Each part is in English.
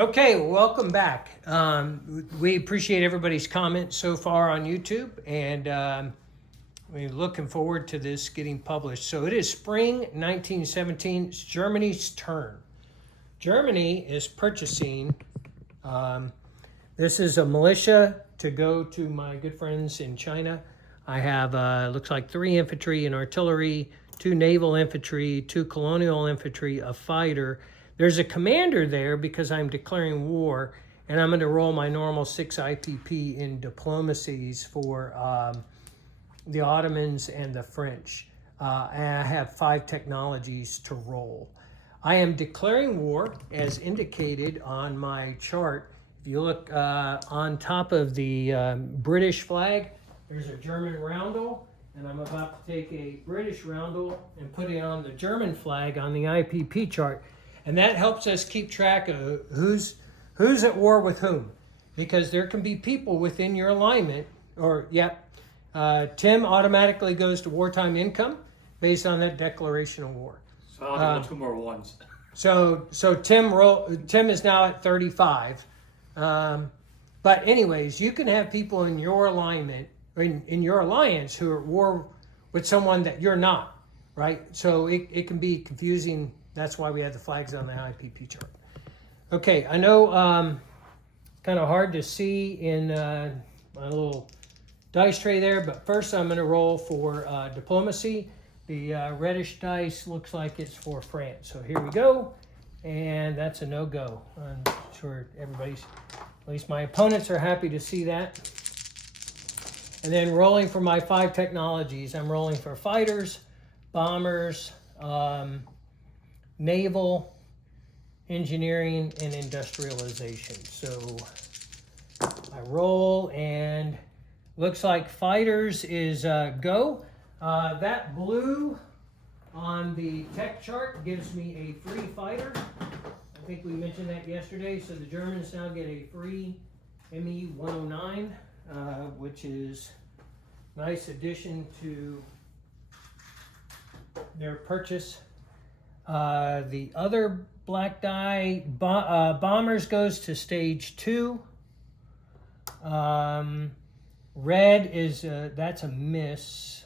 Okay, welcome back. We appreciate everybody's comments so far on YouTube, and we're looking forward to this getting published. So it is spring 1917. It's Germany's turn. Germany is purchasing. This is a militia to go to my good friends in China. I have looks like 3 infantry and artillery, 2 naval infantry, 2 colonial infantry, a fighter. There's a commander there because I'm declaring war, and I'm going to roll my normal 6 IPP in diplomacies for the Ottomans and the French. And I have 5 technologies to roll. I am declaring war as indicated on my chart. If you look on top of the British flag, there's a German roundel, and I'm about to take a British roundel and put it on the German flag on the IPP chart. And that helps us keep track of who's at war with whom. Because there can be people within your alignment, Tim automatically goes to wartime income based on that declaration of war. So I'll give 2 more ones. So Tim is now at 35. But anyways, you can have people in your alignment, in your alliance, who are at war with someone that you're not, right? So it can be confusing. That's why we have the flags on the IPP chart. Okay, I know kind of hard to see in my little dice tray there, but first I'm going to roll for diplomacy. The reddish dice looks like it's for France. So here we go, and that's a no-go. I'm sure everybody's, at least my opponents are happy to see that. And then rolling for my 5 technologies, I'm rolling for fighters, bombers, naval, engineering, and industrialization. So I roll, and looks like fighters is go. That blue on the tech chart gives me a free fighter. I think we mentioned that yesterday. So the Germans now get a free ME-109, which is a nice addition to their purchase. The other black die, bombers goes to stage 2. Red is, that's a miss.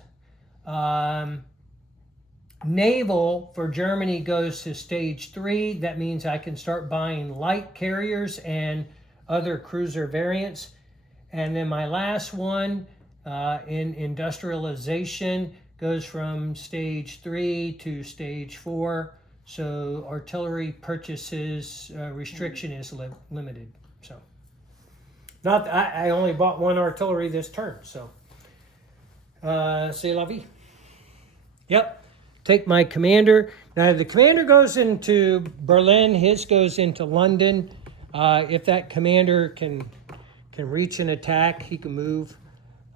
Naval for Germany goes to stage 3. That means I can start buying light carriers and other cruiser variants. And then my last one in industrialization goes from stage 3 to stage 4. So artillery purchases restriction is limited. So not I only bought 1 artillery this turn. So c'est la vie. Yep. Take my commander. Now the commander goes into Berlin. His goes into London. If that commander can reach an attack, he can move.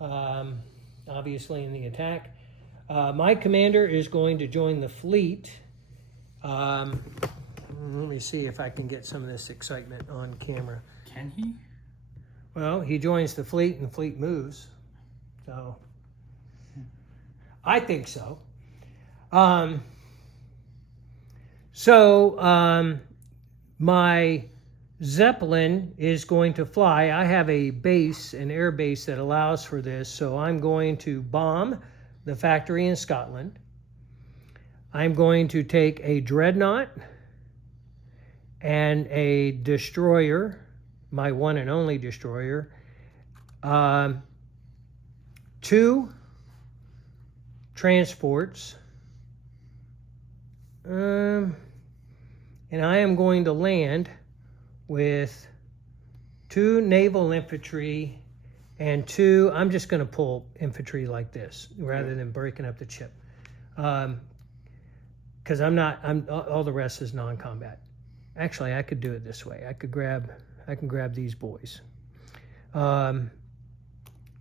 Obviously in the attack. My commander is going to join the fleet. Let me see if I can get some of this excitement on camera. Can he? Well, he joins the fleet and the fleet moves. So I think so. My Zeppelin is going to fly. I have a base, an air base that allows for this. So I'm going to bomb the factory in Scotland. I'm going to take a dreadnought and a destroyer, my one and only destroyer, 2 transports, and I am going to land with 2 naval infantry and 2, I'm just going to pull infantry like this rather than breaking up the chip. Because all the rest is non-combat. Actually, I could do it this way. I can grab these boys. I'm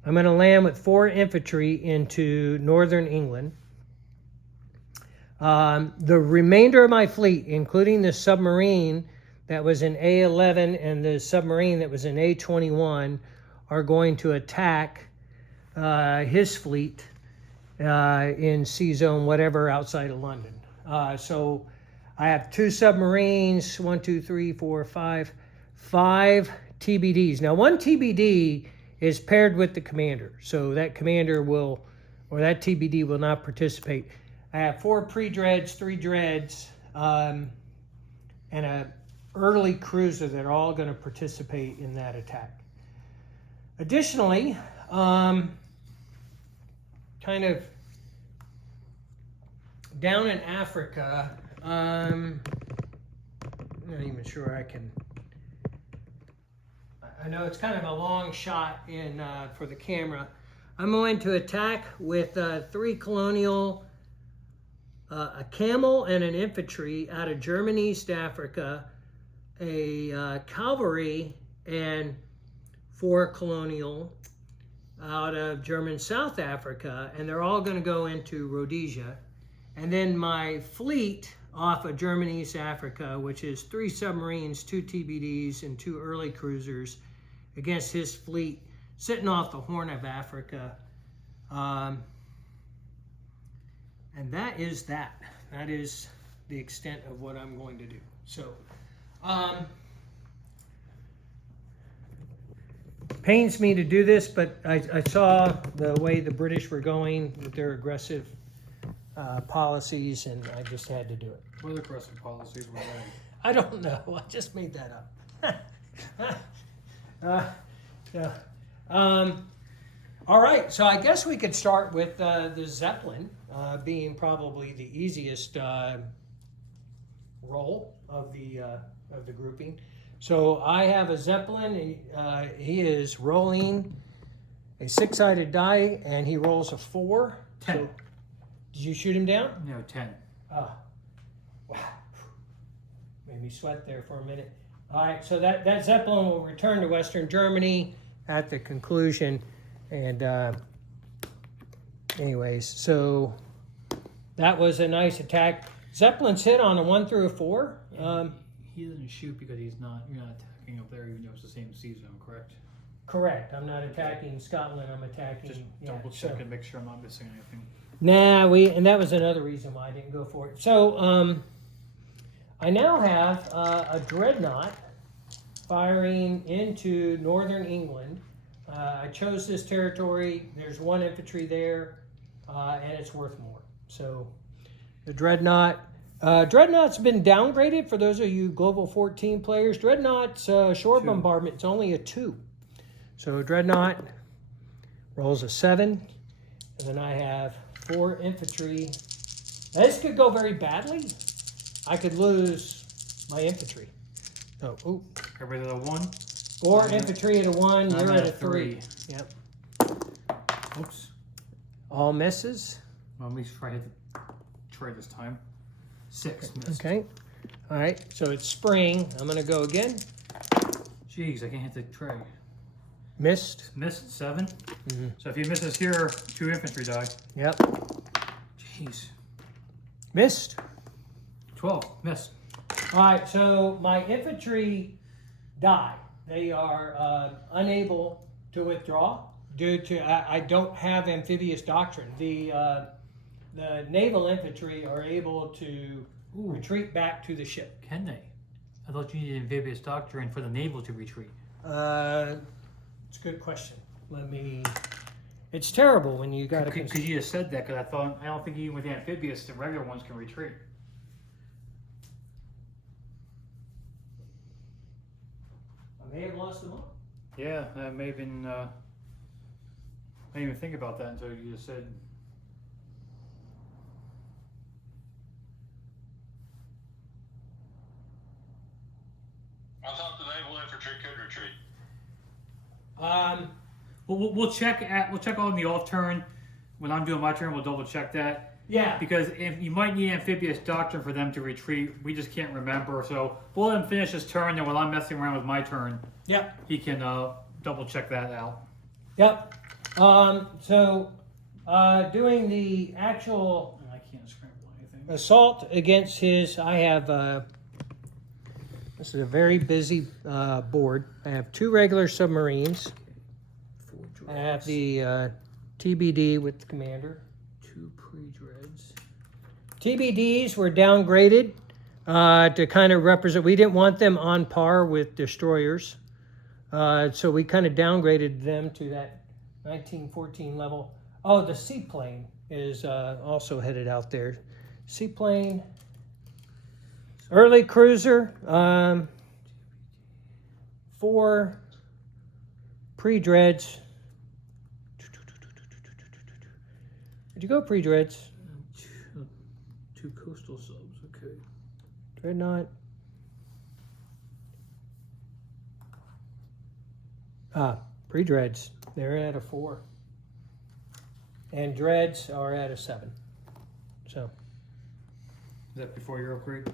going to land with 4 infantry into northern England. The remainder of my fleet, including the submarine that was in A11 and the submarine that was in A21, are going to attack his fleet in sea zone, whatever, outside of London. So I have 2 submarines, 1, 2, 3, 4, 5, 5 TBDs. Now, 1 TBD is paired with the commander, so that commander will, or that TBD will not participate. I have 4 pre-dreads, 3 dreads, and a early cruiser that are all going to participate in that attack. Additionally, kind of down in Africa, I'm not even sure I can. I know it's kind of a long shot in for the camera. I'm going to attack with 3 colonial, a camel and an infantry out of German East Africa, a cavalry and 4 colonial out of German South Africa, and they're all going to go into Rhodesia. And then my fleet off of German East Africa, which is 3 submarines, 2 TBDs, and 2 early cruisers, against his fleet sitting off the Horn of Africa. And that is that. That is the extent of what I'm going to do. So, pains me to do this, but I saw the way the British were going with their aggressive policies, and I just had to do it. What aggressive policies were they? I don't know. I just made that up. All right. So I guess we could start with the Zeppelin being probably the easiest role of the grouping. So I have a Zeppelin, and he is rolling a 6-sided die, and he rolls a 4. 10. So, did you shoot him down? No, 10. Oh, wow. Made me sweat there for a minute. All right, so that Zeppelin will return to Western Germany at the conclusion. And anyways, so that was a nice attack. Zeppelin's hit on a 1 through a 4. He doesn't shoot because you're not attacking up there, even though it's the same sea zone, correct? Correct. I'm not attacking Scotland. I'm attacking. Just yeah, double check so. and make sure I'm not missing anything. Nah, and that was another reason why I didn't go for it. So I now have a dreadnought firing into northern England. I chose this territory. There's 1 infantry there, and it's worth more. So the dreadnought. Dreadnought's been downgraded for those of you Global 14 players. Dreadnought's shore 2. bombardment is only a 2. So Dreadnought rolls a 7, and then I have 4 infantry. Now, this could go very badly. I could lose my infantry. So, ooh. Everybody at a 1? 4 infantry at a 1, I'm you're at at a a 3. 3. Yep. Oops. All misses. Well, at least try this time. 6 missed. Okay. All right, so it's spring. I'm going to go again. Jeez, I can't hit the tray. Missed. Missed 7. Mm-hmm. So if he misses here, 2 infantry die. Yep. Jeez. Missed. 12. Missed. All right, so my infantry die. They are unable to withdraw due to I don't have amphibious doctrine. The naval infantry are able to retreat back to the ship. Can they? I thought you needed amphibious doctrine for the naval to retreat. It's a good question. It's terrible when you got to. Because you just said that, because I don't think even with the amphibious, the regular ones can retreat. I may have lost them all. Yeah, that may have been. I didn't even think about that until you just said. I thought the naval infantry could retreat. We'll check on the off turn when I'm doing my turn. We'll double check that. Yeah. Because if you might need amphibious doctrine for them to retreat, we just can't remember. So we'll let him finish his turn, and while I'm messing around with my turn, Yep. he can double check that out. Yep. Doing the actual I can't scramble anything. assault against his, I have, this is a very busy board. I have 2 regular submarines. I have the TBD with the commander. 2 pre-dreads. TBDs were downgraded. to kind of represent. We didn't want them on par with destroyers, so we kind of downgraded them to that 1914 level. Oh, the seaplane is also headed out there. Seaplane, early cruiser, 4 pre-dreads. Did you go pre-dreads? 2 coastal subs, okay. Dreadnought. Pre-dreads. They're at a 4. And dreads are at a 7. So. Is that before your upgrade?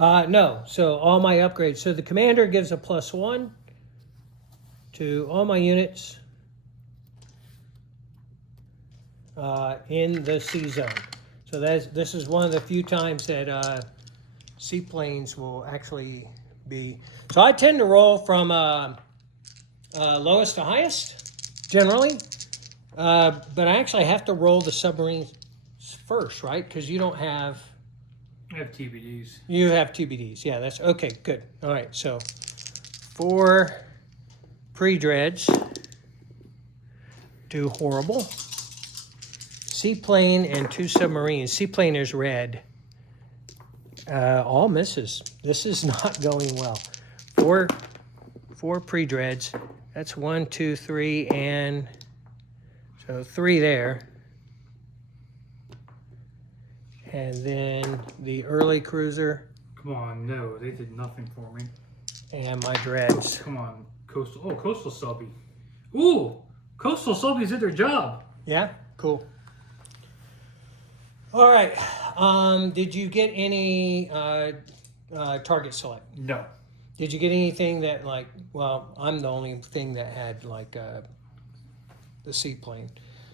No. So all my upgrades. So the commander gives a +1 to all my units in the sea zone. So this is one of the few times that seaplanes will actually be. So I tend to roll from lowest to highest, generally. But I actually have to roll the submarines first, right? Because you don't have. I have TBDs. You have TBDs. Yeah, that's okay. Good. All right. So 4 pre-dreads do horrible. Seaplane and 2 submarines. Seaplane is red. All misses. This is not going well. 4 pre-dreads. That's 1, 2, 3, and so 3 there. And then the early cruiser Come on, no, they did nothing for me. and my dreads. Come on, coastal. Oh, coastal subby. Ooh, coastal subbies did their job. Yeah, cool. All right. Did you get any target select? No. Did you get anything that like? Well, I'm the only thing that had like the seaplane.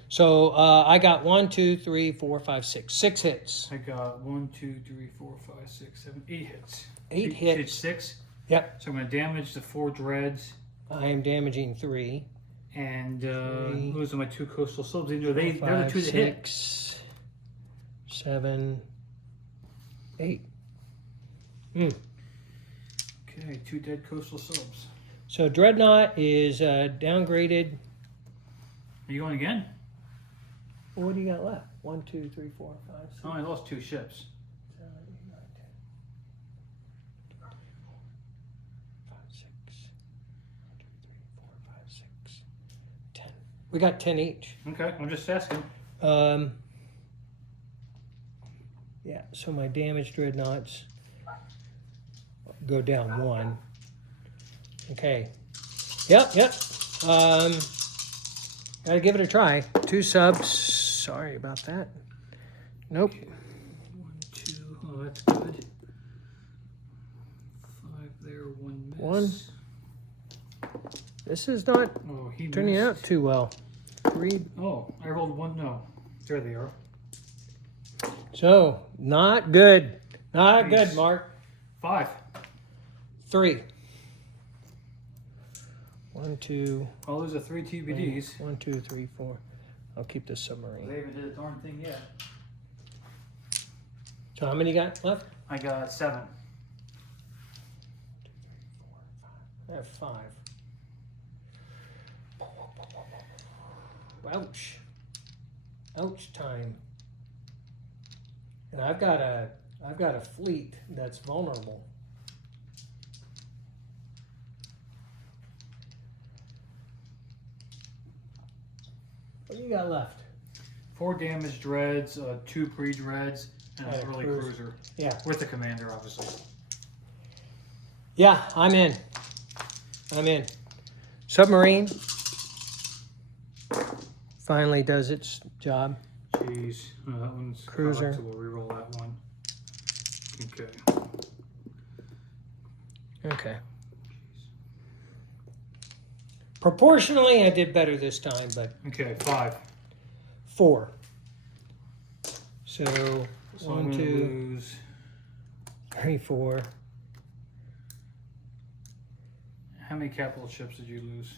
So I got 1, 2, 3, 4, 5, 6. 6 hits. I got 1, 2, 3, 4, 5, 6, 7, 8 hits. 8 Hit hits. 6. Yep. So I'm going to damage the 4 dreads I am damaging 3. and 3, those are my 2 coastal subs. They're the 5, 2 that hit. 6, 7, 8. Okay, 2 dead coastal subs. So Dreadnought is downgraded. Are you going again? What do you got left? 1, 2, 3, 4, 5, 6. Oh, I lost 2 ships. 7, 8, 9, 10. 5, 6. 1, 2, 3, 4, 5, 6. 10. We got 10 each. Okay, I'm just asking. Yeah, so my damaged dreadnoughts go down 1. Okay. Yep. Gotta give it a try. 2 subs. Sorry about that. Nope. 1, 2. Oh, that's good. 5 there, 1 miss. 1. This is not Oh, he turning missed. out too well. 3. Oh, I rolled 1. No. There they are. So, not good. Not Nice. good, Mark. 5. 3. 1, 2. Oh, those are 3 TBDs. 1, 2, 3, 4. I'll keep this They submarine. haven't did a darn thing yet. So how many you got left? I got 7. I have 5. Ouch. Ouch time. And I've got a fleet that's vulnerable. What do you got left? 4 damaged dreads, 2 pre-dreads, and And an a early cruiser. cruiser. Yeah. With the commander, obviously. Yeah, I'm in. Submarine finally does its job. Jeez. That one's Cruiser. So we'll reroll that one. Okay. Okay. Proportionally, I did better this time, but Okay, 5. 4. So, So I'm 1, gonna 2, lose 3, 4. how many capital ships did you lose?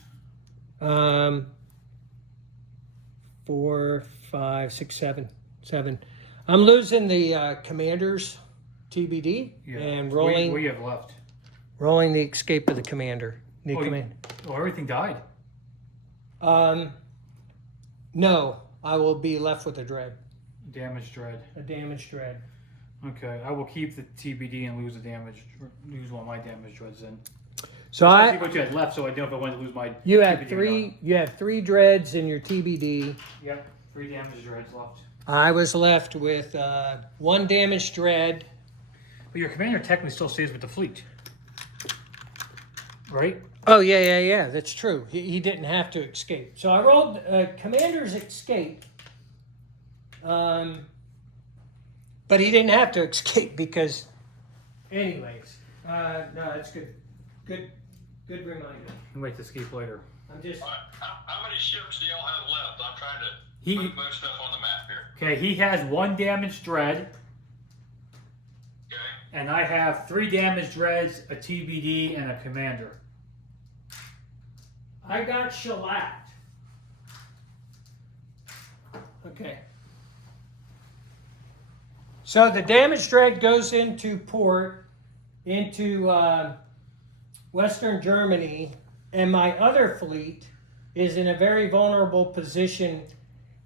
4, 5, 6, 7. 7. I'm losing the commanders TBD, Yeah. and What do rolling you have left? the escape of the commander. The command. Oh, everything died. No, I will be left with a dread, Damage dread. a damaged dread. Okay, I will keep the TBD and lose lose one of my damage dreads then. So I see what you had left, so I know if I wanted to lose my. you have TBD or three. You have 3 dreads in your TBD. not. Yep, 3 damage dreads left. I was left with 1 damaged dread. But your commander technically still stays with the fleet, right? Oh yeah. That's true. He didn't have to escape. So I rolled commander's escape. But he didn't have to escape because, anyways. No, that's good. Good reminder. I'll wait to escape later. I'm just. All right. How many ships do y'all have left? I'm trying to He- move most stuff on the map here. Okay, he has 1 damage dread, Okay. and I have 3 damage dreads, a TBD, and a commander. I got shellacked. Okay. So the damage dread goes into port, into Western Germany, and my other fleet is in a very vulnerable position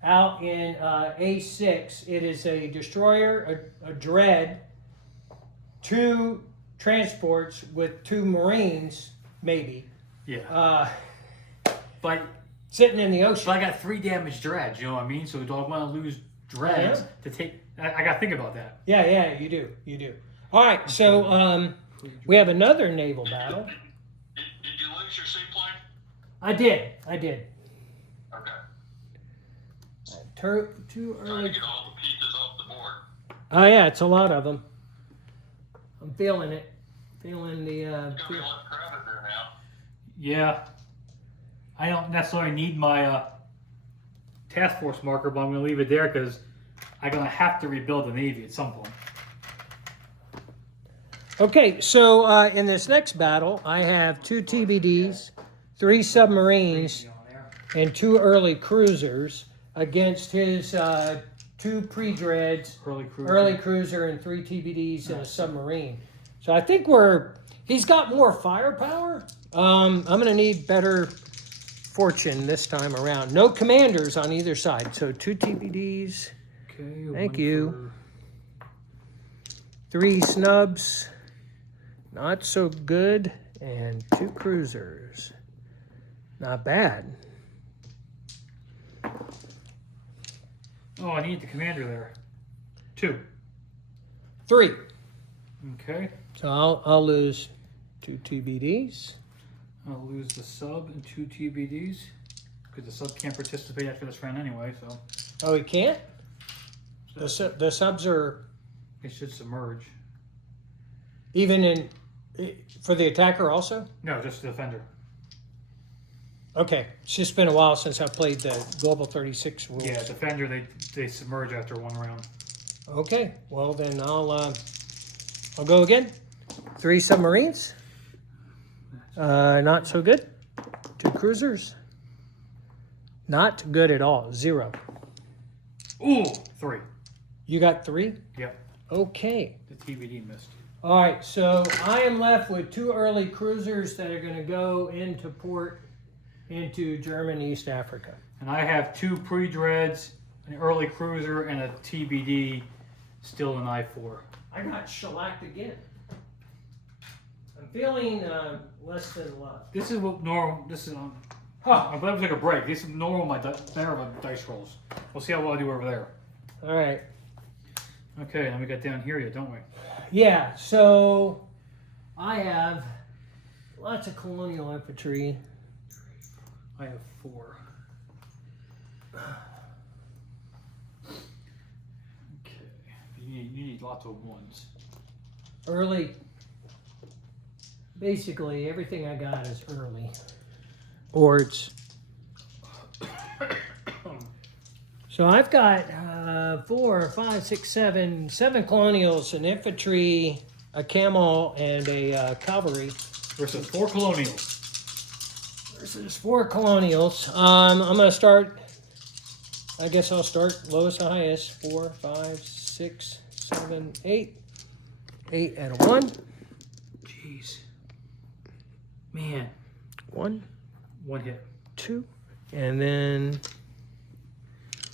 out in A6. It is a destroyer, a dread, 2 transports with 2 Marines, maybe, Yeah, but sitting in the ocean. I got 3 damage dreads. You know what I mean? So do I want to lose dreads Yeah. to take? I got to think about that. Yeah, you do. All right, so we have another naval battle. Did you lose your seaplane? I did. Okay. Too Trying to early. get all the pieces off the board. Oh yeah, it's a lot of them. I'm feeling it. Feeling the. It's gonna be a lot crowded there now. Yeah, I don't necessarily need my task force marker, but I'm going to leave it there because I'm going to have to rebuild the Navy at some point. Okay, so in this next battle, I have 2 TBDs, 3 submarines, and 2 early cruisers against his 2 pre-dreads, early cruiser, and 3 TBDs and a submarine. So I think he's got more firepower. I'm going to need better fortune this time around. No commanders on either side, so 2 TBDs, Okay. Thank you. 3 snubs, not so good, and 2 cruisers. Not bad. Oh, I need the commander there. 2. 3. Okay. So I'll lose 2 TBDs. I'll lose the sub and 2 TBDs because the sub can't participate after this round anyway, so Oh, he can't? The subs are it should submerge. even for the attacker also? No, just the defender. Okay, it's just been a while since I played the Global 36 rules. Yeah, defender, they submerge after 1 round. Okay, well then I'll go again. 3 submarines. Not so good. 2 cruisers. Not good at all. 0. Ooh, 3. You got 3? Yep, Okay. the TBD missed. All right, so I am left with 2 early cruisers that are going to go into port into German East Africa. And I have 2 pre-dreads, an early cruiser, and a TBD still in I-4. I got shellacked again. I'm feeling less than love. This is what normal, this is, Huh. I'm glad we took a break. This is normal, better of dice rolls. We'll see how well I do over there. All right. Okay, then we got down here yet, don't we? Yeah, so I have lots of colonial infantry. I have 4. Okay, you need lots of 1s. Early. Basically, everything I got is early. Or it's. So I've got 4, 5, 6, 7 colonials, an infantry, a camel, and a cavalry. Versus 4 colonials. Versus 4 colonials. I'm going to start. I guess I'll start lowest to highest. 4, 5, 6, 7, 8. 8 and a 1. Jeez. Man. 1, One hit. 2, and then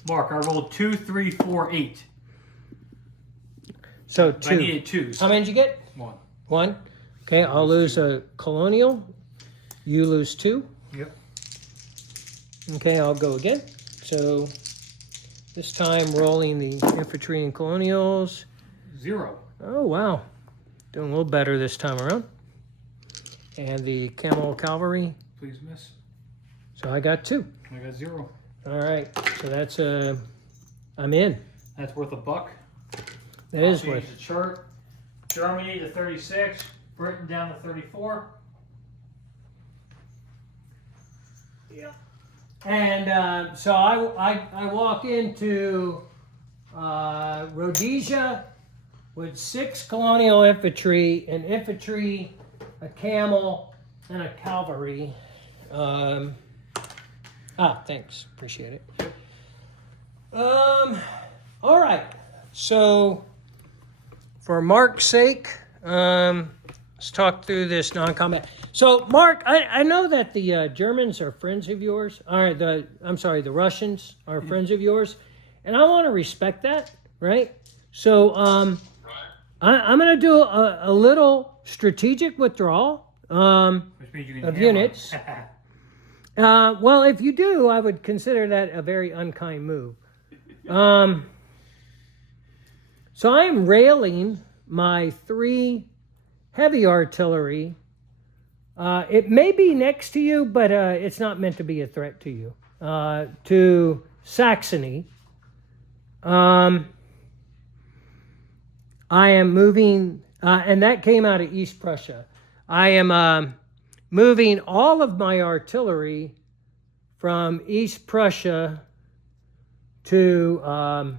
Mark, I rolled 2, 3, 4, 8. so But I 2. needed 2s. How many did you get? 1. 1. Okay, I'll lose a colonial. You lose 2. Yep. Okay, I'll go again. So this time rolling the infantry and colonials. 0. Oh, wow. Doing a little better this time around. And the camel cavalry. Please miss. So I got 2. I got 0. All right. So that's I'm in. That's worth $1. That is I'll what. change the chart. Germany to 36. Britain down to 34. Yeah. And so I walk into Rhodesia with 6 colonial infantry, an infantry, a camel, and a cavalry. Thanks. Appreciate it. All right. So for Mark's sake, let's talk through this non-combat. So, Mark, I know that the Germans are friends of yours. The Russians are friends of yours, and I want to respect that, right? So, I'm going to do a little strategic withdrawal Which means you can of hammer. units. Well, if you do, I would consider that a very unkind move. So I am railing my 3 heavy artillery. It may be next to you, but it's not meant to be a threat to you. To Saxony. I am moving, and that came out of East Prussia. I am moving all of my artillery from East Prussia to,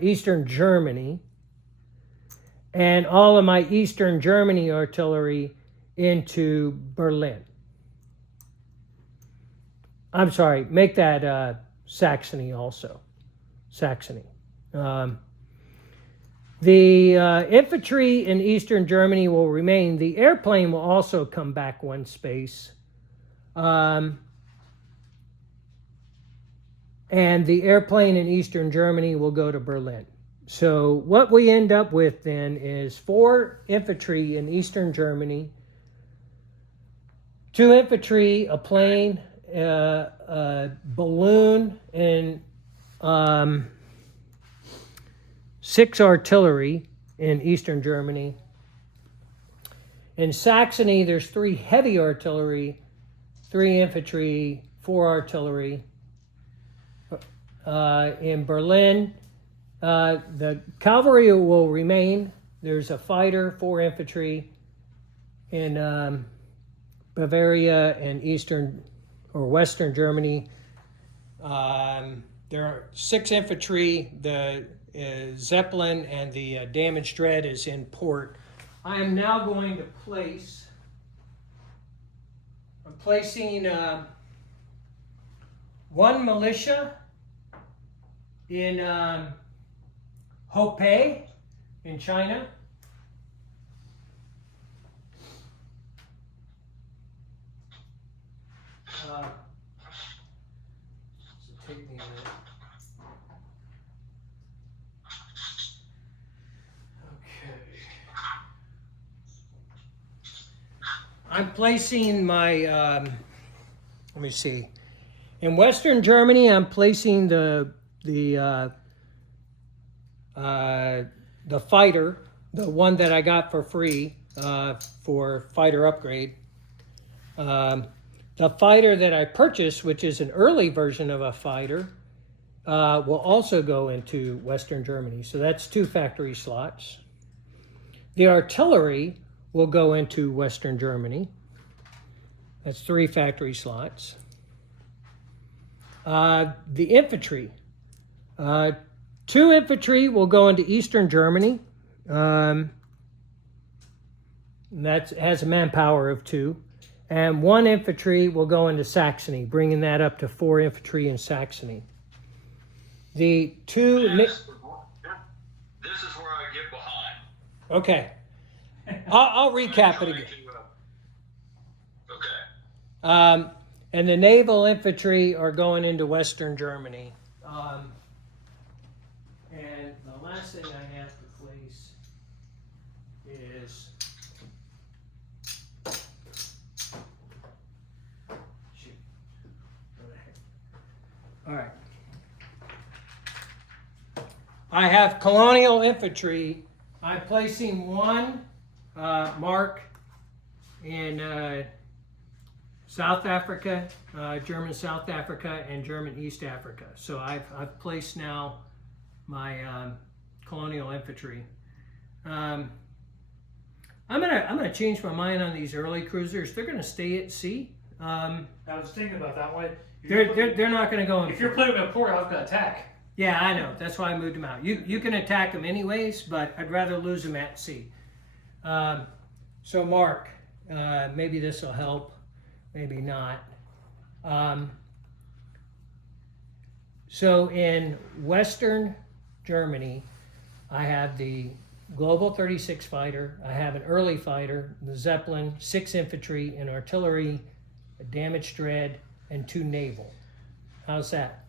Eastern Germany. And all of my Eastern Germany artillery into Berlin. I'm sorry, make that Saxony also. Saxony. The infantry in Eastern Germany will remain. The airplane will also come back 1 space. And the airplane in Eastern Germany will go to Berlin. So what we end up with then is 4 infantry in Eastern Germany, 2 infantry, a plane, a balloon, and 6 artillery in Eastern Germany. In Saxony, there's 3 heavy artillery, 3 infantry, 4 artillery. In Berlin, the cavalry will remain. There's a fighter, 4 infantry. In Bavaria and Eastern or Western Germany, there are 6 infantry. The Zeppelin and the damaged dread is in port. I am now going to place. I'm placing 1 militia in Hopei in China. Take me a minute. Okay. I'm placing my, let me see. In Western Germany, I'm placing the fighter, the one that I got for free for fighter upgrade. The fighter that I purchased, which is an early version of a fighter, will also go into Western Germany. So that's 2 factory slots. The artillery will go into Western Germany. That's 3 factory slots. The infantry. 2 infantry will go into Eastern Germany. That has a manpower of 2. And 1 infantry will go into Saxony, bringing that up to 4 infantry in Saxony. The 2... This is Okay. I'll recap it again. Okay. And the naval infantry are going into Western Germany. And the last thing I have to place is. Shoot. What the heck? All right. I have colonial infantry. I'm placing one mark in South Africa, German South Africa, and German East Africa. So I've placed now my colonial infantry. I'm gonna change my mind on these early cruisers. They're gonna stay at sea. I was thinking about that way. They're not gonna go in. If you're putting them in port, I was gonna attack. Yeah, I know. That's why I moved them out. You can attack them anyways, but I'd rather lose them at sea. So Mark, maybe this will help, maybe not. So in Western Germany, I have the Global 36 fighter. I have an early fighter, the Zeppelin, 6 infantry, and artillery, a damaged dread, and 2 naval. How's that?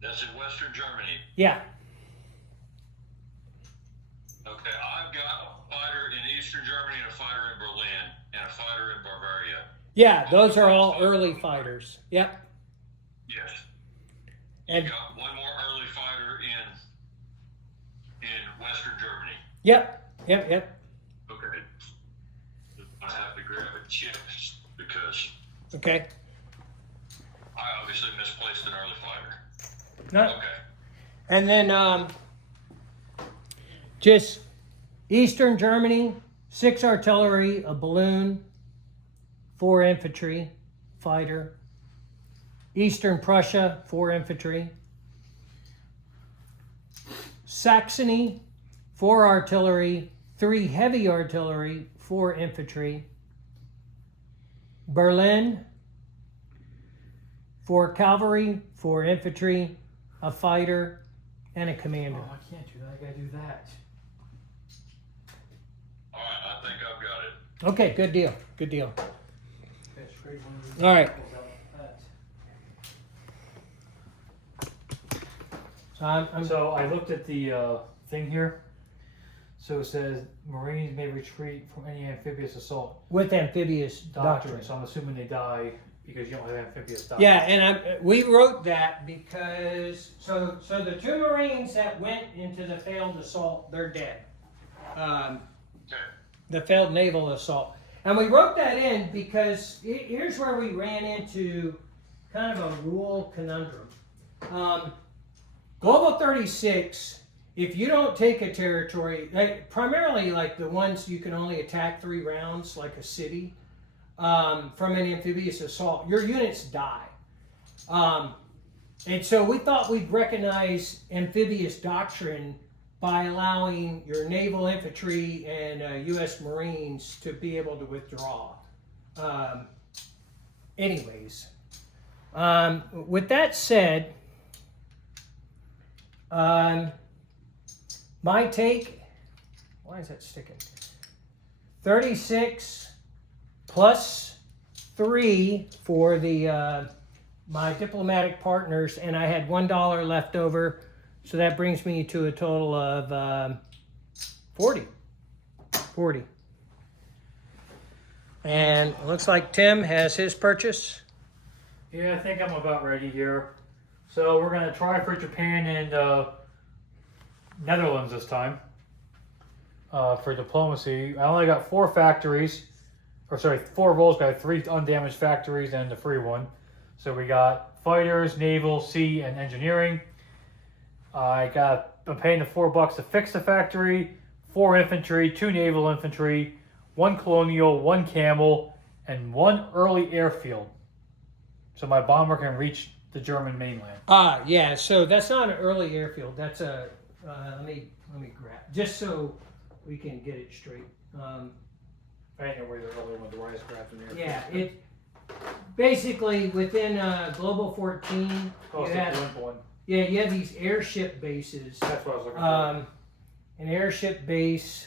That's in Western Germany. Yeah. Okay, I've got a fighter in Eastern Germany and a fighter in Berlin and a fighter in Bavaria. Yeah, those are all early fighters. Yep. Yes. And You got one more early fighter in Western Germany. yep. Okay. I have to grab a chip because Okay. I obviously misplaced an early fighter. No. Okay. And then just Eastern Germany, 6 artillery, a balloon, 4 infantry, fighter. Eastern Prussia, 4 infantry. Saxony, 4 artillery, 3 heavy artillery, 4 infantry. Berlin, 4 cavalry, 4 infantry, a fighter, and a commander. Oh, I can't do that. I gotta do that. All right, I think I've got it. Okay, good deal. Good deal. Okay, trade one of these All right. examples out of that. So I'm So I looked at the thing here. So it says Marines may retreat from any amphibious assault with amphibious doctrine. doctrine. So I'm assuming they die because you don't have amphibious doctrine. Yeah, and we wrote that because so the 2 Marines that went into the failed assault, they're dead. Okay. The failed naval assault, and we wrote that in because here's where we ran into kind of a rule conundrum. Global 36. If you don't take a territory, primarily like the ones you can only attack 3 rounds, like a city, from an amphibious assault, your units die. And so we thought we'd recognize amphibious doctrine by allowing your naval infantry and U.S. Marines to be able to withdraw. With that said, my take, why is that sticking? 36 plus 3 for the my diplomatic partners, and I had $1 left over, so that brings me to a total of 40. And it looks like Tim has his purchase. Yeah, I think I'm about ready here. So we're gonna try for Japan and Netherlands this time for diplomacy. I only got 4 factories, 4 roles. Got 3 undamaged factories and the free one. So we got fighters, naval, sea, and engineering. I'm paying the $4 to fix the factory. 4 infantry, 2 naval infantry, 1 colonial, 1 camel, and 1 early airfield. So my bomber can reach the German mainland. Yeah. So that's not an early airfield. That's a let me grab just so we can get it straight. I didn't know where the early one, the Rice grabbed in there. Yeah. It basically within Global 14. Oh, You it's the have, blimp one. yeah, you have these airship bases. That's what I was looking for. an airship base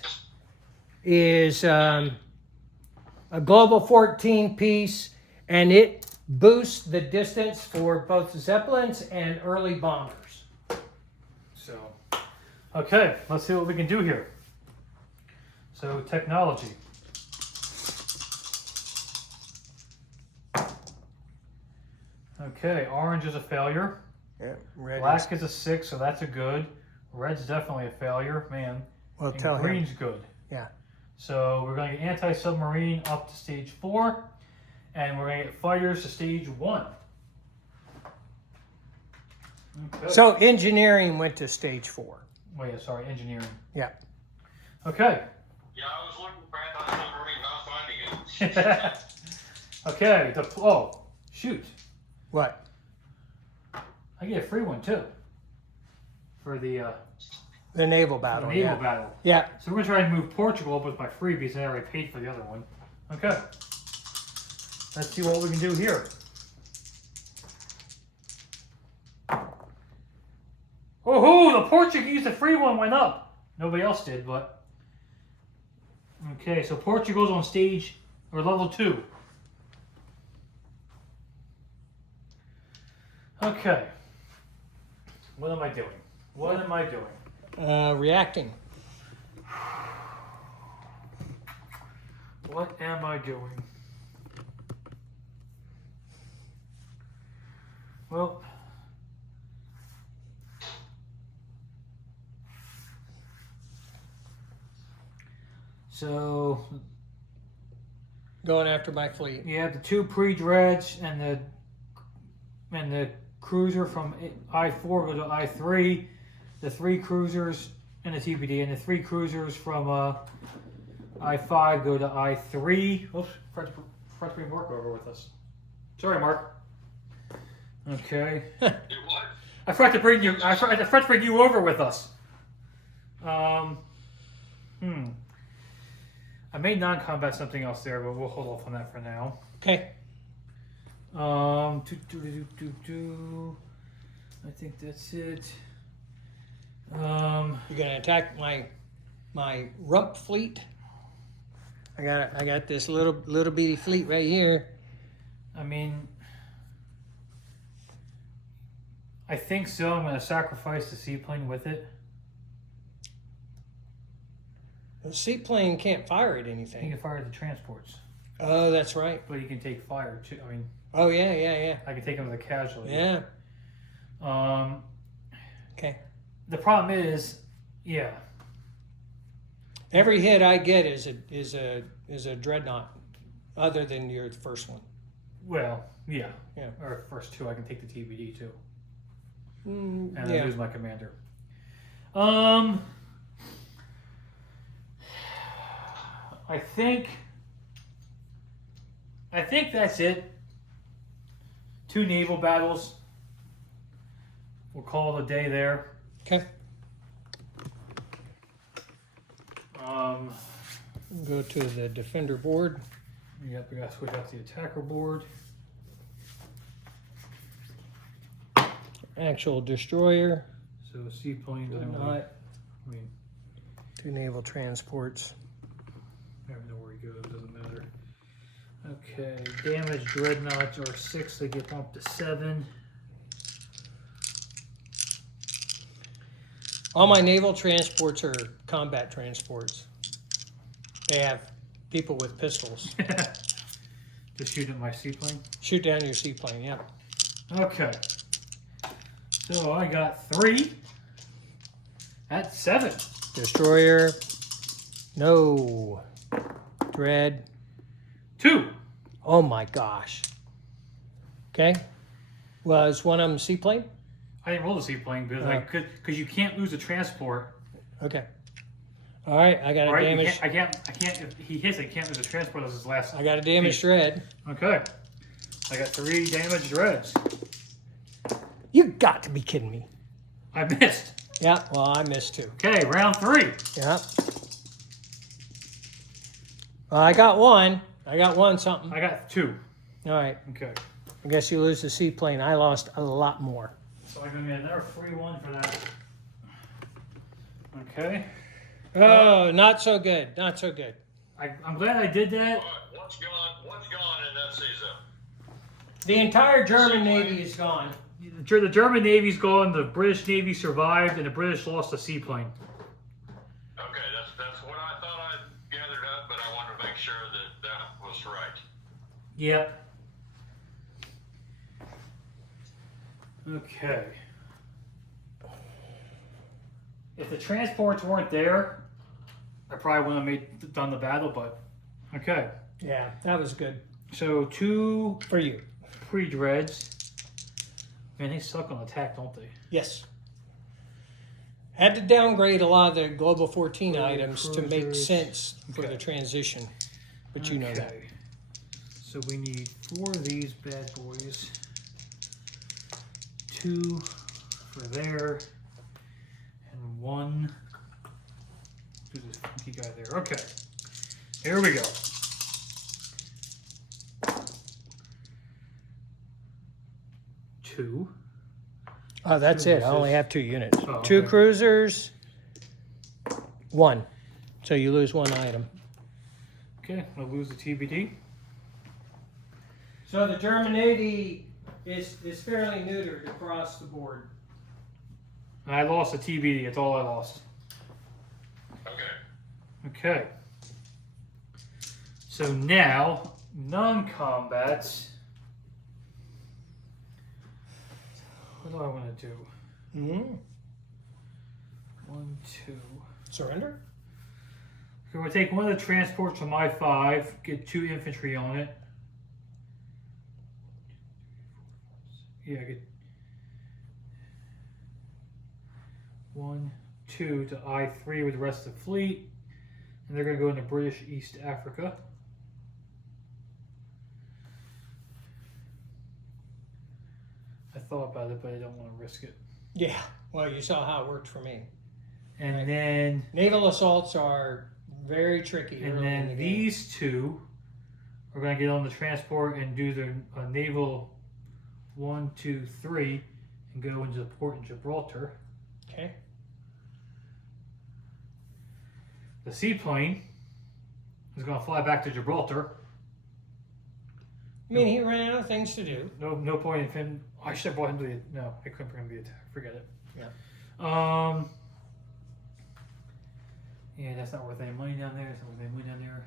is a Global 14 piece, and it boosts the distance for both Zeppelins and early bombers. So, okay, let's see what we can do here. So, technology. Okay, orange is a failure. Yeah, red Black is a 6, so that's a good. Red's definitely a failure, man. Well, And tell him. green's good. Yeah. So we're going to get anti-submarine up to stage 4, and we're going to get fighters to stage 1. Okay. So engineering went to stage 4. Oh yeah, sorry, engineering. Yeah. Okay. Yeah, I was looking for anti-submarine, not finding it. Okay. Oh, shoot. What? I get a free one too. For the The naval battle. naval yeah. battle. Yeah. So we're going to try and move Portugal up with my freebies, and I already paid for the other one. Okay. Let's see what we can do here. Oh, the Portuguese, the free one went up. Nobody else did, but. Okay, so Portugal's on stage, or level 2. Okay. What am I doing? What am I doing? Reacting. What am I doing? Well, so Going after my fleet. you have the 2 pre-dredge and the cruiser from I-4 go to I-3, the 3 cruisers and the TBD, and the 3 cruisers from I-5 go to I-3. Oops, forgot to bring Mark over with us. Sorry, Mark. Okay. You what? I forgot to bring you. I forgot to bring you over with us. I made non-combat something else there, but we'll hold off on that for now. Okay. I think that's it. You're gonna attack my rump fleet. I got this little bitty fleet right here. I mean, I think so. I'm going to sacrifice the seaplane with it. The seaplane can't fire at You anything. can fire the transports, Oh, that's right. but you can take fire too. I mean, Oh yeah. I can take them as a casualty. Yeah. Um, Okay. the problem is, yeah. Every hit I get is a dreadnought, other than your first one. Well, yeah. Yeah. Or first 2, I can take the TBD too, and I Yeah. lose my commander. I think that's it. 2 naval battles. We'll call it a day there. Okay. Go to the defender board. Yep, we got to switch out the attacker board. Actual destroyer. So seaplane doesn't really, Not I mean, 2 naval transports. I don't know where he goes, doesn't matter. Okay, damage dreadnoughts are 6, they get bumped to 7. All my naval transports are combat transports. They have people with pistols. To shoot at my seaplane. Shoot down your seaplane, yeah. Okay. So I got 3. That's 7. Destroyer. No. Dread. 2. Oh my gosh. Okay. Was one of them seaplane? I didn't roll the seaplane because because you can't lose a transport. Okay. All right, I got a Right? damage. I can't. If he hits it, can't lose a transport. That's his last. I got a damaged dread. Okay. I got 3 damaged dreads. You got to be kidding me. I missed. Yeah, well, I missed too. Okay, round 3. Yeah. Well, I got one. I got one something. I got 2. All right. Okay. I guess you lose the seaplane. I lost a lot more. So I'm gonna get another free one for that. Okay. Oh, not so good. Not so good. I'm glad I did that. All right, what's gone in that season? The entire German Navy is gone. The German Navy's gone, the British Navy survived, and the British lost a seaplane. Okay, that's what I thought I gathered up, but I wanted to make sure that that was right. Yep. Okay. If the transports weren't there, I probably wouldn't have done the battle, but okay. Yeah, that was good So 2 for you. pre-dreads. Man, they suck on attack, don't they? Yes. Had to downgrade a lot of the Global 14 Global items to make cruisers. sense for Okay. the transition. But you know that. Okay. So we need 4 of these bad boys. 2 for there. And 1 to this funky guy there. Okay. Here we go. Two. Oh, that's it. I only have 2 units. Oh, 2 okay. cruisers, 1. So you lose 1 item. Okay, I'll lose the TBD. So the German Navy is fairly neutered across the board. And I lost the TBD, that's all I lost. Okay. Okay. So now, non-combats. What do I want to do? Mm-hmm. 1, 2. Surrender? Okay, we'll take one of the transports from I-5, get 2 infantry on it. Yeah, get 1, 2 to I-3 with the rest of the fleet. And they're going to go into British East Africa. I thought about it, but I don't want to risk it. Yeah. Well, you saw how it worked for me. And then, Naval assaults are very tricky. and early in the then game. these 2 are going to get on the transport and do the naval 1, 2, 3 and go into the port in Gibraltar. Okay. The seaplane is going to fly back to Gibraltar. I mean, he ran out of things to do. No point in him. I should have brought him to the. No, I couldn't bring him to the attack. Forget it. Yeah. Yeah, that's not worth any money down there. That's not worth any money down there.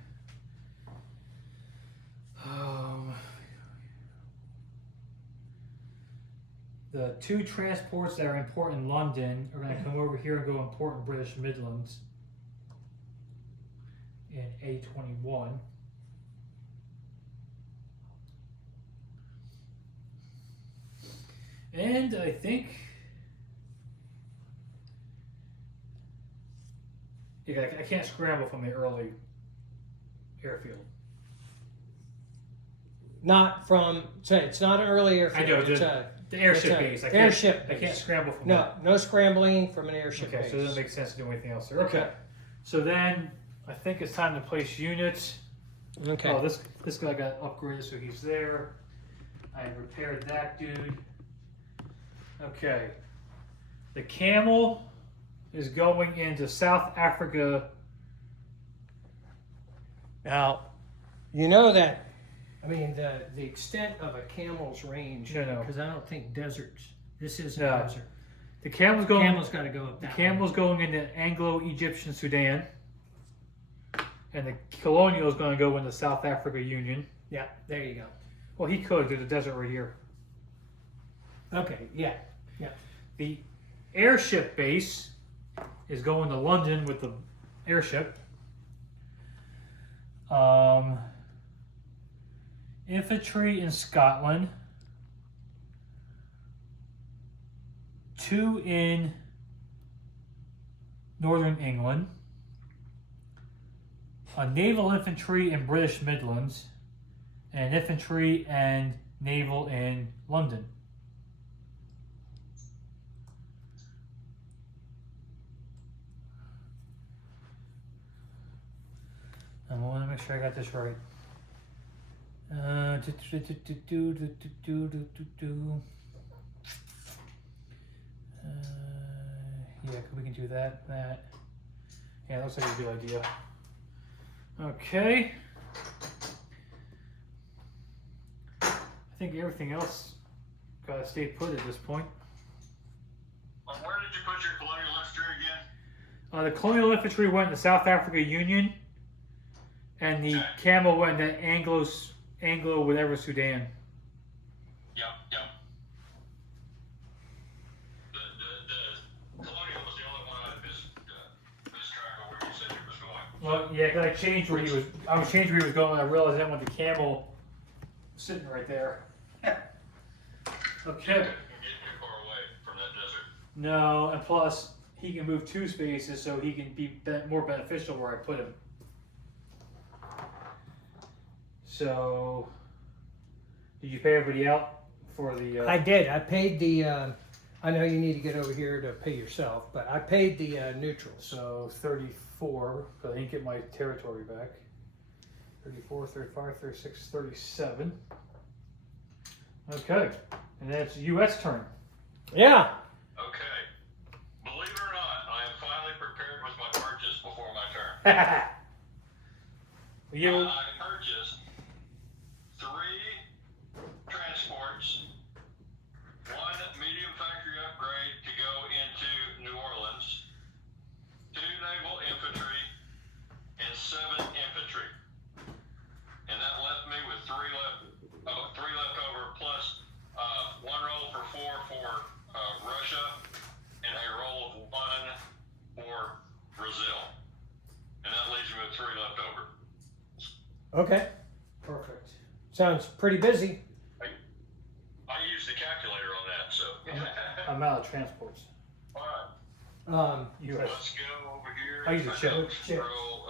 The 2 transports that are in port in London are going to come over here and go in port in British Midlands in A21. And I think, yeah, I can't scramble from the early airfield. Not from. So it's not an early airfield. I know, It's the airship it's a base. airship I can't base. scramble from that. no scrambling from an airship Okay, base. so it doesn't make sense to do anything else there. Okay. So then I think it's time to place units. Okay. Oh, this guy got upgraded, so he's there. I repaired that dude. Okay. The Camel is going into South Africa. Now, you know that. I mean, the extent of a camel's range. No. Because I don't think deserts. This isn't No. a desert. The Camel's going. Camel's got to go up The that Camel's going into Anglo-Egyptian Sudan. And the Colonial is going to go into South Africa Union. way. Yeah, there you go. Well, he could. There's a desert right here. Okay, yeah. The airship base is going to London with the airship. Infantry in Scotland. 2 in Northern England. A naval infantry in British Midlands. And infantry and naval in London. I want to make sure I got this right. Yeah, we can do that. Yeah, that looks like a good idea. Okay. I think everything else got to stay put at this point. Where did you put your colonial infantry again? The Colonial Infantry went in the South Africa Union, and the Okay. Camel went in the Anglo whatever Sudan. Yep, yep. The colonial was the only one I missed track of where you said it was going. Well, yeah, 'cause I changed where he was. I was changed where he was going. And I realized I went the Camel sitting right there. Okay. You can get too far away from that desert. No, and plus he can move 2 spaces, so he can be more beneficial where I put him. So, did you pay everybody out for the? I did. I paid the. I know you need to get over here to pay yourself, but I paid the neutrals. So 34, because I didn't get my territory back. 34, 35, 36, 37. Okay, and then it's U.S. turn. Yeah. Okay. Believe it or not, I am finally prepared with my purchase before my turn. You. I purchased 3 transports, 1 medium factory upgrade to go into New Orleans, 2 naval infantry, and 7 infantry. And that left me with 3 left over, plus 1 roll for 4 for Russia, and a roll of 1 for Brazil. And that leaves me with 3 left over. Okay. Perfect. Sounds pretty busy. I used the calculator on that, so. I'm out of transports. Alright, U.S. let's go over here. I use a check. Check. Roll,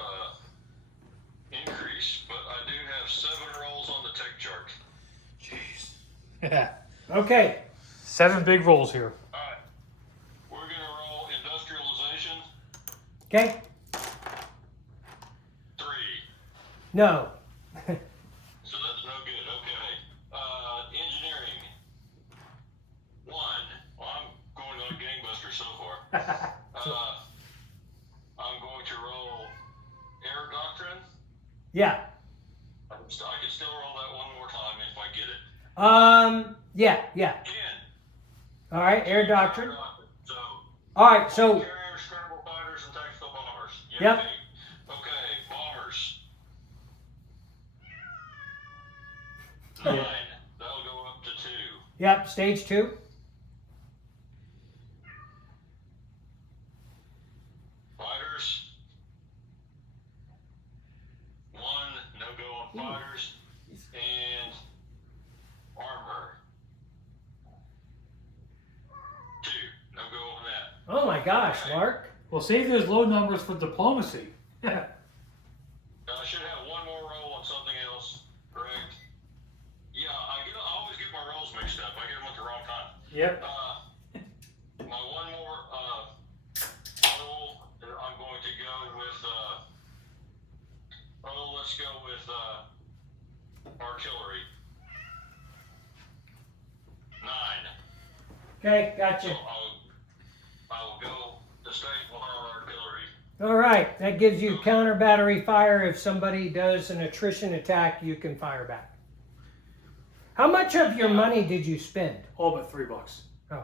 increase, but I do have 7 rolls on the tech chart. Jeez. Okay. 7 big rolls here. Alright, we're gonna roll industrialization, Okay. 3. No. So that's no good, okay. Engineering, 1. Well, I'm going on gangbuster so far. I'm going to roll air doctrine. Yeah. I can still roll that one more time if I get it. Yeah. 10. All right. Air doctrine. So, All right. So. carriers, scramble fighters, and tactical bombers. Yep. Okay, bombers. 9. That'll go up to 2. Yep. Stage 2. Fighters. 1. No go on fighters. And armor. 2. No go on that. Oh my gosh, Mark. Well, save those low numbers for diplomacy. I should have 1 more roll on something else, correct? Yeah, I always get my rolls mixed up. I get them at the wrong time. Yep. My 1 more roll, I'm going to go with, let's go with artillery. 9. Okay, So gotcha. I'll go to stage 1 on artillery. All right, that gives you counter battery fire. If somebody does an attrition attack, you can fire back. How much of your money did you spend? All but $3. Oh,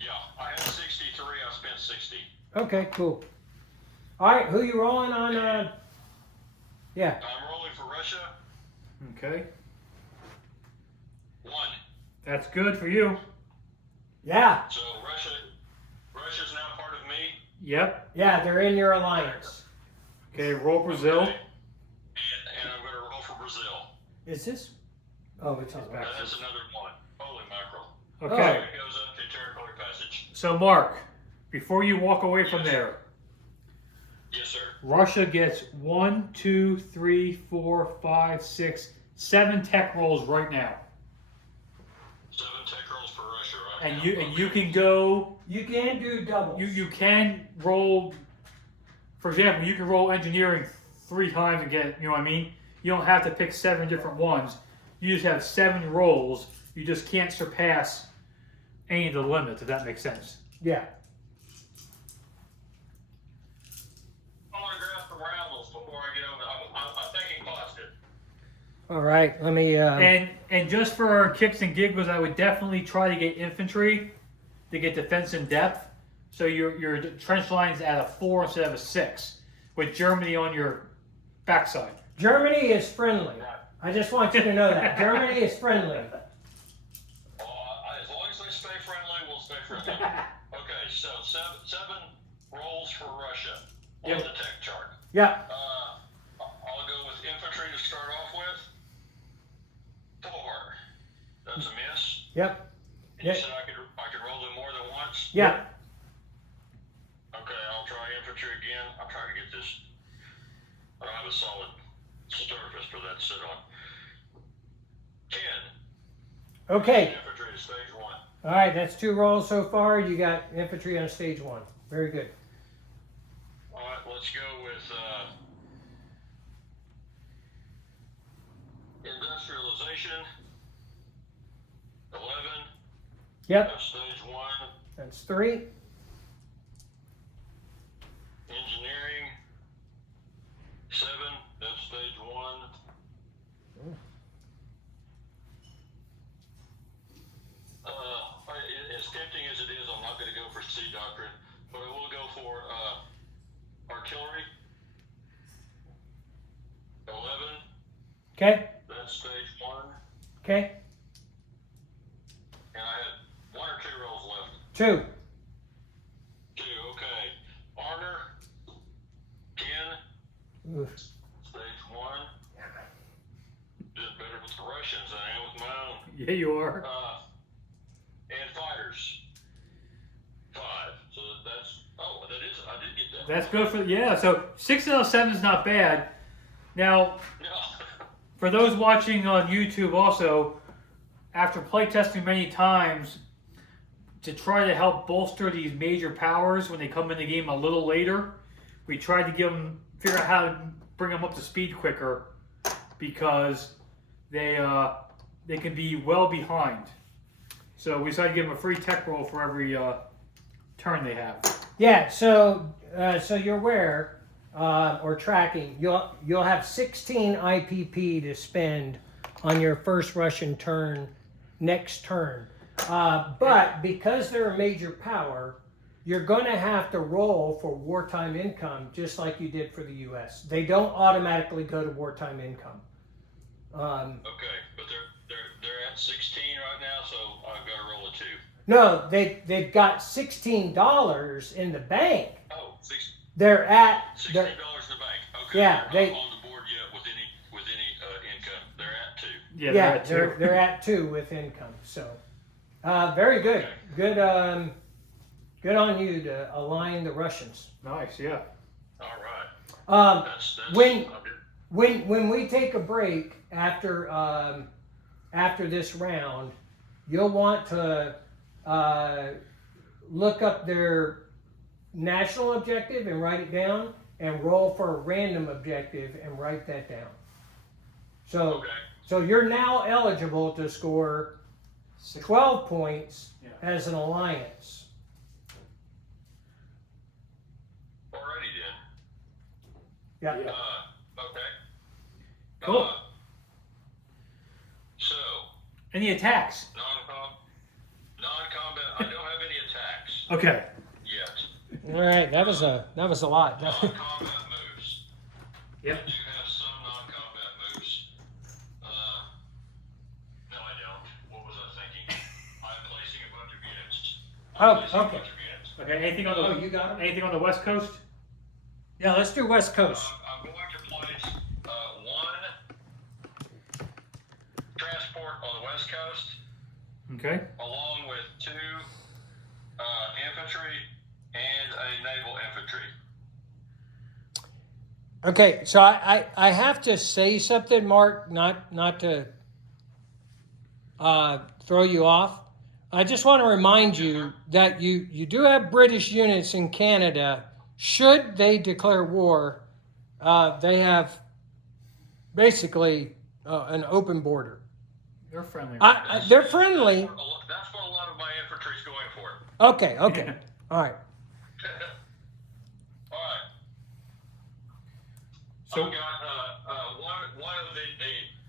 Yeah, I had 63, I spent 60. okay, cool. All right, who you rolling on? Yeah, I'm rolling for Russia. Okay. 1. That's good for you. yeah, So Russia's now part of me. Yep. yeah. They're in your alliance. Okay, roll Brazil. Okay. And I'm going to roll for Brazil. Is this? Oh, it's on It's back. back. That's another 1. Holy mackerel. Okay. It goes up to territory passage. So, Mark, before you walk away from there, Yes, sir. Russia gets 1, 2, 3, 4, 5, 6, 7 tech rolls right now. 7 tech rolls for Russia right And now. you can go. You can do doubles. You can roll. For example, you can roll engineering 3 times and get. You know what I mean? You don't have to pick 7 different ones. You just have 7 rolls. You just can't surpass any of the limits. If that makes sense. Yeah. All right, let me. And just for kicks and giggles, I would definitely try to get infantry to get defense in depth. So your trench line's at a 4 instead of a 6, with Germany on your backside. Germany is friendly. I just want you to know that Germany is friendly. As long as they stay friendly, we'll stay friendly. Okay, so seven rolls for Russia on Yep. the tech chart. Yeah. I'll go with infantry to start off with. 4. That's a miss. Yep. And you said I could roll them more than once? Yeah. Okay, I'll try infantry again. I'm trying to get this. I don't have a solid surface for that to sit on. 10. Okay. Infantry to stage 1. All right, that's 2 rolls so far. You got infantry on stage 1. Very good. All right, let's go with industrialization. 11. Yep. That's stage 1. That's 3. Engineering. 7. That's stage 1. As tempting as it is, I'm not going to go for sea doctrine, but I will go for artillery. 11. Okay. That's stage 1. Okay. And I had 1 or 2 rolls left. 2. 2. Okay. Armor. 10. Oof. Stage 1. Did better with the Russians than I am with my own. Yeah, you are. And fighters. 5. So that's. Oh, that is. I did get that. That's good for yeah. So 6 out of 7 is not bad. Now, No. for those watching on YouTube, also, after playtesting many times, to try to help bolster these major powers when they come in the game a little later, we tried to figure out how to bring them up to speed quicker, because they can be well behind. So we decided to give them a free tech roll for every turn they have. Yeah. So you're aware or tracking. You'll have 16 IPP to spend on your first Russian turn next turn. But because they're a major power, you're going to have to roll for wartime income, just like you did for the U.S. They don't automatically go to wartime income. Okay, but they're at 16 right now, so I've got to roll a 2. No, they've got $16 in the bank. Oh, They're at $16 in the bank. Okay. Yeah, they're not on the board yet with any income. They're at 2. Yeah, they're at 2 with income. So very good. Okay. Good on you to align the Russians. nice. Yeah. All right. When we take a break after this round, you'll want to look up their national objective and write it down, and roll for a random objective and write that down. Okay. So you're now eligible to score 12 points as an alliance. Alrighty Yeah. then. Okay. Cool. So, Any attacks? non-combat. I don't have any attacks Okay. yet. All right. That was a lot. Non-combat moves. Yep. I do have some non-combat moves. No, I don't. What was I thinking? I'm placing a bunch of units. Okay. Okay. Anything on the you got it. anything on the West Coast? Yeah. Let's do West Coast. I'm going to place 1 transport on the West Coast, Okay. along with 2 infantry and a naval infantry. Okay, so I have to say something, Mark, not to throw you off. I just want to remind you that you do have British units in Canada. Should they declare war, they have basically an open border. They're friendly. They're friendly. That's what a lot of my infantry's going for. Okay, all right. All right. So I've got one of the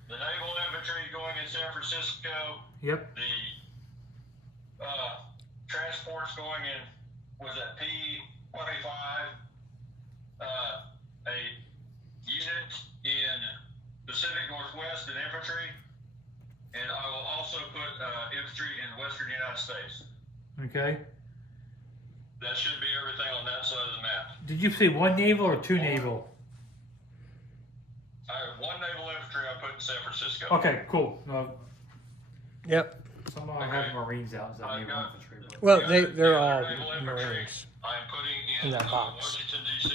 the naval infantry going in San Francisco, Yep. the transports going in, was that P-25, a unit in Pacific Northwest in infantry, and I will also put infantry in Western United States. Okay. That should be everything on that side of the map. Did you say one naval or two naval? I have one naval infantry I put in San Francisco. Okay, cool. Yep. Somehow I have Marines out as I naval got- infantry. But... Well, The they're other all naval infantry Marines. I am putting In in that box. Washington, D.C.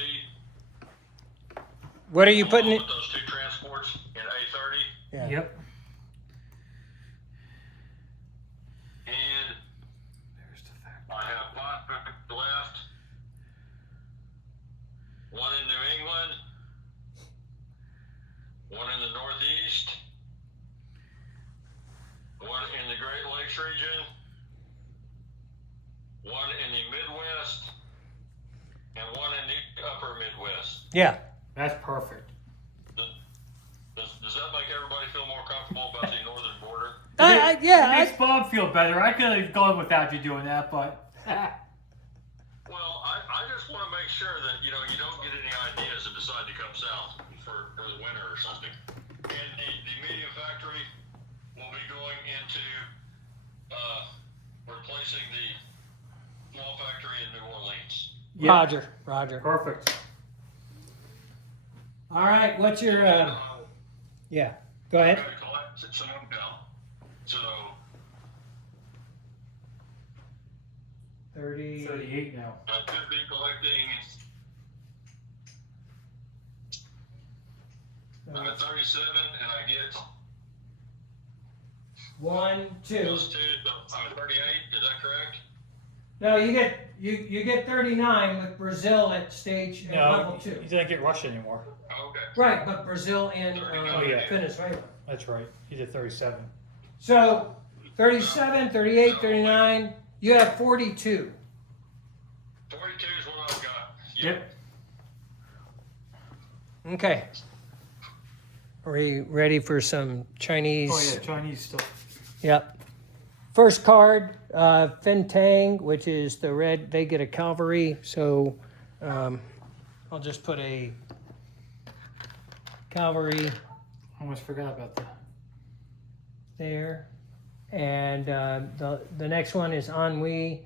What are you putting along it? with those two transports in A-30. Yeah. Yep. And There's the fact. I have 5 left. One in New England. One in the Northeast. One in the Great Lakes region. One in the Midwest. And one in the Upper Midwest. Yeah. That's perfect. Does that make everybody feel more comfortable about the northern border? It makes Bob feel better. I could have gone without you doing that, but Well, I just want to make sure that you don't get any ideas and decide to come south for the winter or something. And the medium factory will be going into replacing the small factory in New Orleans. Roger. Roger. perfect. All right. What's your? Yeah. Go I'm ahead. going to collect some income. So 30. 38 now. I could be collecting. I'm at 37, and I get 1, 2. those two. So I'm at 38. Is that correct? No, you get 39 with Brazil at stage level 2. he didn't get Russia anymore. Okay. Right, but Brazil and Oh, yeah. Venezuela. That's right. He did 37. So 37, 38, 39. You have 42. 42 is what I've got. Yep. Okay. Are we ready for some Chinese? Oh yeah, Chinese stuff. Yep. First card, Fentang, which is the red. They get a cavalry, so I'll just put a cavalry Almost forgot about that. there. And the next one is Ennui.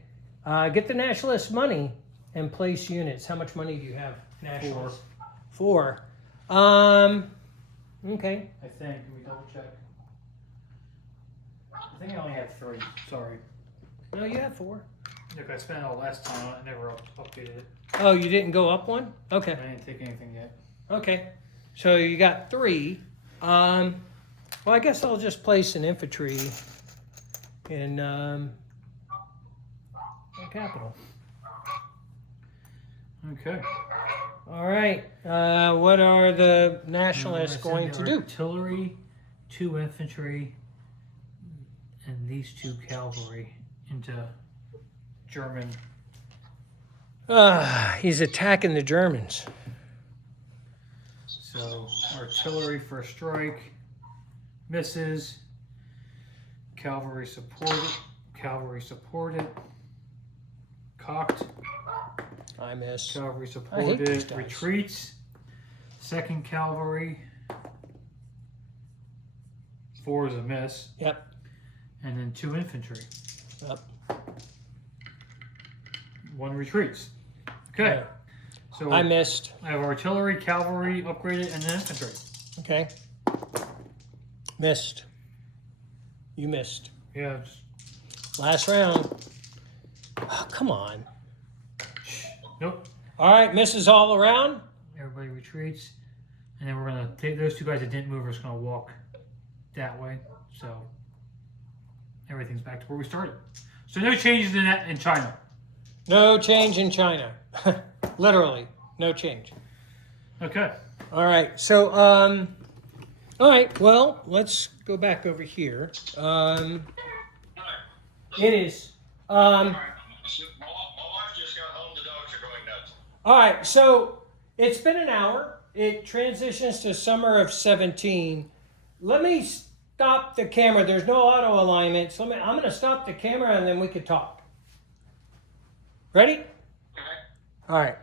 Get the nationalist money and place units. How much money do you have, nationalists? 4. Okay. I think. Can we double check? I think I only had 3. Sorry. No, you have 4. Look, I spent it all last time. I never updated it. Oh, you didn't go up one? I Okay. didn't take anything yet. Okay. So you got 3. Well, I guess I'll just place an infantry in the capital. Okay. All right. What are the nationalists going to do? Artillery, 2 infantry, and these 2 cavalry into German. He's attacking the Germans. So artillery for a strike, misses. Cavalry supported. Cocked. I miss. Cavalry I hate these supported. guys. Retreats. 2nd cavalry. 4 is a miss. Yep. And then 2 infantry. Yep. 1 retreats. Okay. So I missed. I have artillery, cavalry upgraded, and then infantry. Okay. Missed. You missed. Yeah. Last round. Oh, come on. Nope. All right, misses all around. Everybody retreats. And then we're going to take those 2 guys that didn't move are just going to walk that way. So everything's back to where we started. So no changes in that in China. No change in China. Literally, no change. Okay. All right, so, all right, well, let's go back over here. It is, My wife just got home. The dogs are going nuts. all right, so it's been an hour. It transitions to summer of 17. let me stop the camera. There's no auto alignment. So I'm going to stop the camera and then we could talk. Ready? Okay. All right.